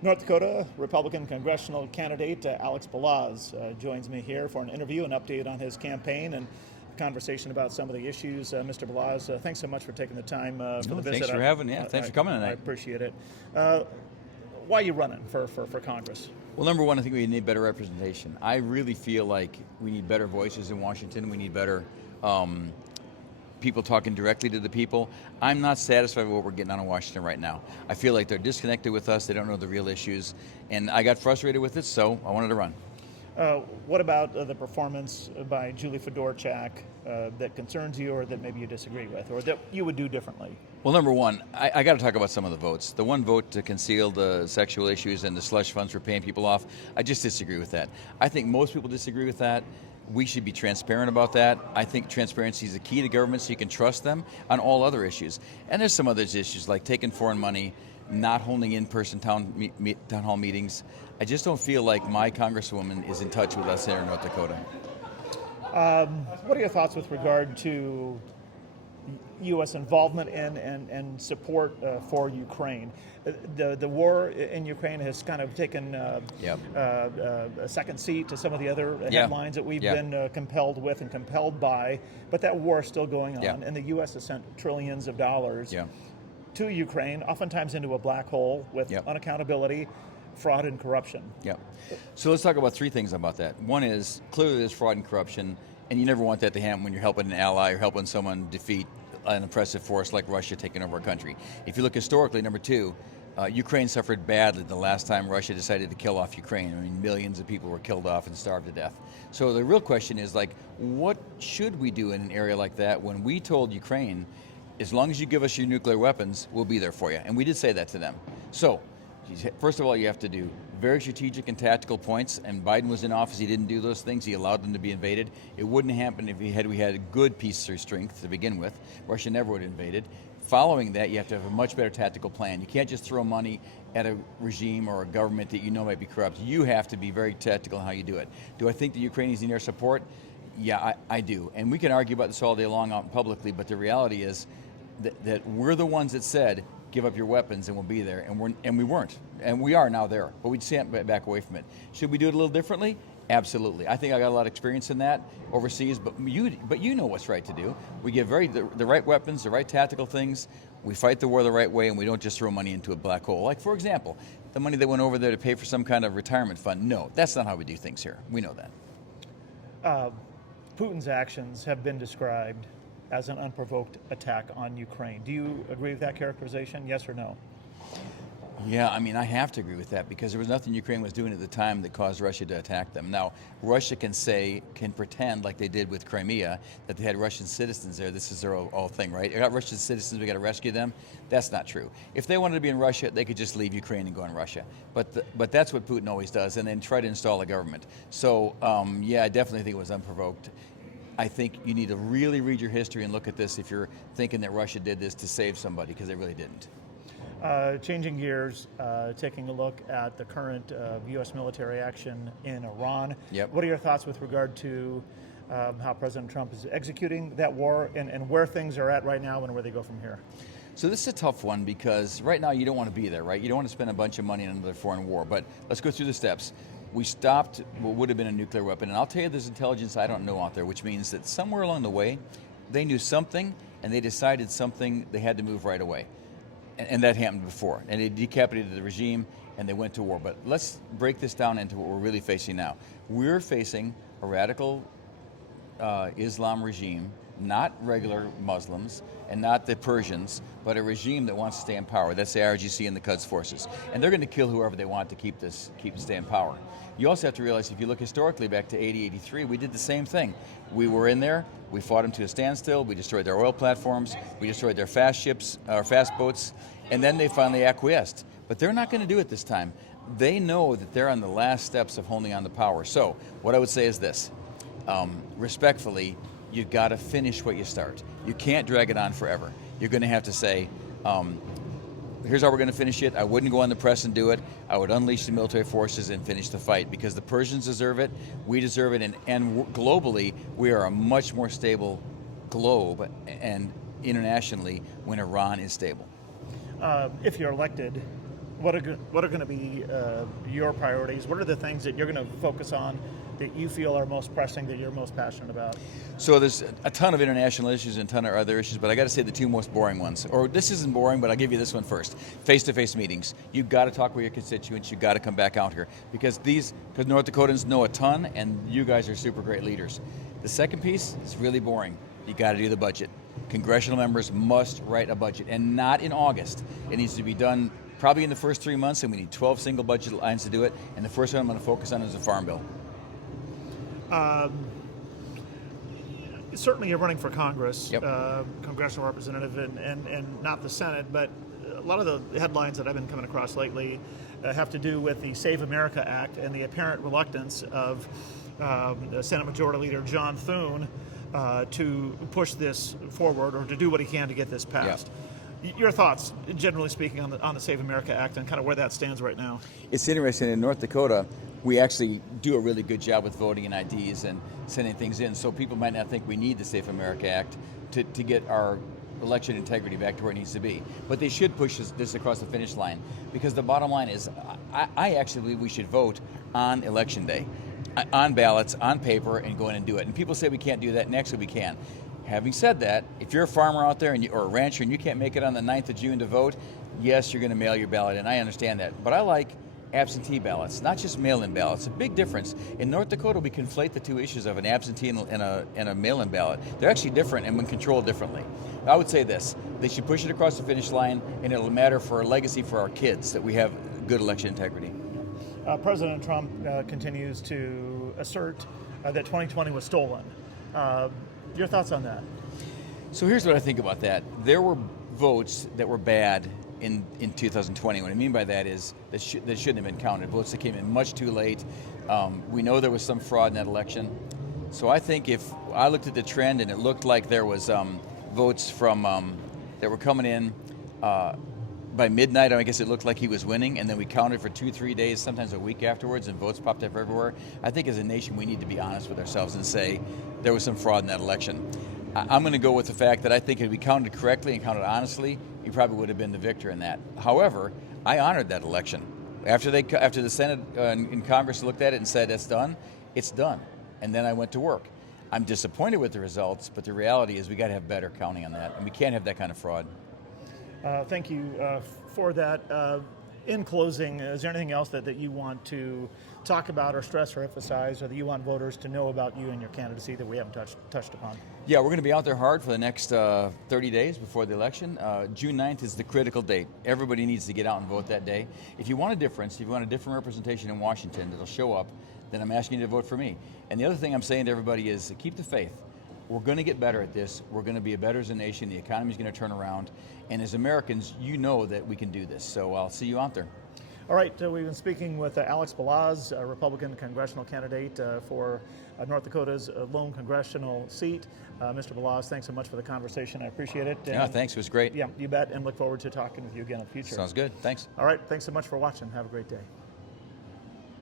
North Dakota Republican Congressional candidate Alex Balazs joins me here for an interview, an update on his campaign, and a conversation about some of the issues. Mr. Balazs, thanks so much for taking the time for the visit. Thanks for having me. Thanks for coming tonight. I appreciate it. Why are you running for Congress? Well, number one, I think we need better representation. I really feel like we need better voices in Washington. We need better people talking directly to the people. I'm not satisfied with what we're getting on in Washington right now. I feel like they're disconnected with us. They don't know the real issues. And I got frustrated with it, so I wanted to run. What about the performance by Julie Fedorchak that concerns you, or that maybe you disagree with, or that you would do differently? Well, number one, I got to talk about some of the votes. The one vote to conceal the sexual issues and the slush funds for paying people off, I just disagree with that. I think most people disagree with that. We should be transparent about that. I think transparency is the key to government, so you can trust them on all other issues. And there's some other issues like taking foreign money, not holding in-person town hall meetings. I just don't feel like my Congresswoman is in touch with us here in North Dakota. What are your thoughts with regard to U.S. involvement and support for Ukraine? The war in Ukraine has kind of taken a second seat to some of the other headlines that we've been compelled with and compelled by, but that war is still going on, and the U.S. has sent trillions of dollars to Ukraine, oftentimes into a black hole with unaccountability, fraud, and corruption. So let's talk about three things about that. One is, clearly there's fraud and corruption, and you never want that to happen when you're helping an ally or helping someone defeat an oppressive force like Russia taking over a country. If you look historically, number two, Ukraine suffered badly the last time Russia decided to kill off Ukraine. I mean, millions of people were killed off and starved to death. So the real question is, like, what should we do in an area like that when we told Ukraine, as long as you give us your nuclear weapons, we'll be there for you? And we did say that to them. So, first of all, you have to do very strategic and tactical points, and Biden was in office, he didn't do those things, he allowed them to be invaded. It wouldn't happen if we had a good peace or strength to begin with. Russia never would have invaded. Following that, you have to have a much better tactical plan. You can't just throw money at a regime or a government that you know might be corrupt. You have to be very tactical in how you do it. Do I think the Ukrainians need our support? Yeah, I do. And we can argue about this all day long out publicly, but the reality is that we're the ones that said, give up your weapons and we'll be there, and we weren't. And we are now there, but we can't back away from it. Should we do it a little differently? Absolutely. I think I got a lot of experience in that overseas, but you know what's right to do. We give the right weapons, the right tactical things. We fight the war the right way, and we don't just throw money into a black hole. Like, for example, the money that went over there to pay for some kind of retirement fund. No, that's not how we do things here. We know that. Putin's actions have been described as an unprovoked attack on Ukraine. Do you agree with that characterization, yes or no? Yeah, I mean, I have to agree with that because there was nothing Ukraine was doing at the time that caused Russia to attack them. Now, Russia can pretend like they did with Crimea, that they had Russian citizens there. This is their whole thing, right? They got Russian citizens, we got to rescue them. That's not true. If they wanted to be in Russia, they could just leave Ukraine and go in Russia. But that's what Putin always does, and then try to install a government. So, yeah, I definitely think it was unprovoked. I think you need to really read your history and look at this if you're thinking that Russia did this to save somebody, because they really didn't. Changing gears, taking a look at the current U.S. military action in Iran. What are your thoughts with regard to how President Trump is executing that war and where things are at right now and where they go from here? So this is a tough one because right now you don't want to be there, right? You don't want to spend a bunch of money on another foreign war, but let's go through the steps. We stopped what would have been a nuclear weapon, and I'll tell you there's intelligence I don't know out there, which means that somewhere along the way, they knew something and they decided something, they had to move right away. And that happened before. And they decapitated the regime and they went to war. But let's break this down into what we're really facing now. We're facing a radical Islam regime, not regular Muslims and not the Persians, but a regime that wants to stay in power. That's the IRGC and the Quds forces. And they're going to kill whoever they want to keep stay in power. You also have to realize, if you look historically back to 80, 83, we did the same thing. We were in there, we fought them to a standstill, we destroyed their oil platforms, we destroyed their fast ships, or fast boats, and then they finally acquiesced. But they're not going to do it this time. They know that they're on the last steps of holding on to power. So what I would say is this, respectfully, you've got to finish what you start. You can't drag it on forever. You're going to have to say, here's how we're going to finish it. I wouldn't go on the press and do it. I would unleash the military forces and finish the fight, because the Persians deserve it, we deserve it, and globally, we are a much more stable globe and internationally when Iran is stable. If you're elected, What are going to be your priorities? What are the things that you're going to focus on that you feel are most pressing, that you're most passionate about? So there's a ton of international issues and a ton of other issues, but I got to say the two most boring ones. Or this isn't boring, but I'll give you this one first. Face-to-face meetings. You've got to talk with your constituents. You've got to come back out here because North Dakotans know a ton, and you guys are super great leaders. The second piece is really boring. You got to do the budget. Congressional members must write a budget, and not in August. It needs to be done probably in the first 3 months, and we need 12 single budget lines to do it. And the first one I'm going to focus on is the Farm Bill. Certainly you're running for Congress, Yep. Congressional representative, and not the Senate, but a lot of the headlines that I've been coming across lately have to do with the Save America Act and the apparent reluctance of Senate Majority Leader John Thune to push this forward or to do what he can to get this passed. Your thoughts, generally speaking, on the Save America Act and kind of where that stands right now? It's interesting. In North Dakota, we actually do a really good job with voting and IDs and sending things in, so people might not think we need the Safe America Act to get our election integrity back to where it needs to be. But they should push this across the finish line, because the bottom line is I actually believe we should vote on Election Day, on ballots, on paper, and go in and do it. And people say we can't do that, and actually we can. Having said that, if you're a farmer out there or a rancher and you can't make it on the 9th of June to vote, yes, you're going to mail your ballot in. I understand that. But I like absentee ballots, not just mail-in ballots. A big difference. In North Dakota, we conflate the two issues of an absentee and a mail-in ballot. They're actually different and when controlled differently. I would say this: they should push it across the finish line, and it'll matter for a legacy for our kids that we have good election integrity. President Trump continues to assert that 2020 was stolen. Your thoughts on that? So here's what I think about that. There were votes that were bad in 2020. What I mean by that is that shouldn't have been counted. Votes that came in much too late. We know there was some fraud in that election. So I think if I looked at the trend and it looked like there was votes from that were coming in by midnight, I guess it looked like he was winning, and then we counted for 2-3 days, sometimes a week afterwards, and votes popped up everywhere. I think as a nation we need to be honest with ourselves and say there was some fraud in that election. I'm going to go with the fact that I think if we counted correctly and counted honestly, he probably would have been the victor in that. However, I honored that election. After the Senate and Congress looked at it and said it's done, and then I went to work. I'm disappointed with the results, but the reality is we got to have better counting on that, and we can't have that kind of fraud. Thank you for that. In closing, is there anything else that you want to talk about or stress or emphasize, or that you want voters to know about you and your candidacy that we haven't touched upon? Yeah, we're going to be out there hard for the next 30 days before the election. June 9th is the critical date. Everybody needs to get out and vote that day. If you want a difference, if you want a different representation in Washington that'll show up, then I'm asking you to vote for me. And the other thing I'm saying to everybody is keep the faith. We're going to get better at this. We're going to be better as a nation. The economy's going to turn around. And as Americans, you know that we can do this. So I'll see you out there. All right, we've been speaking with Alex Balazs, a Republican congressional candidate for North Dakota's lone congressional seat. Mr. Balazs, thanks so much for the conversation. I appreciate it. Yeah, thanks. It was great. Yeah, you bet. And look forward to talking with you again in the future. Sounds good. Thanks. All right, thanks so much for watching. Have a great day.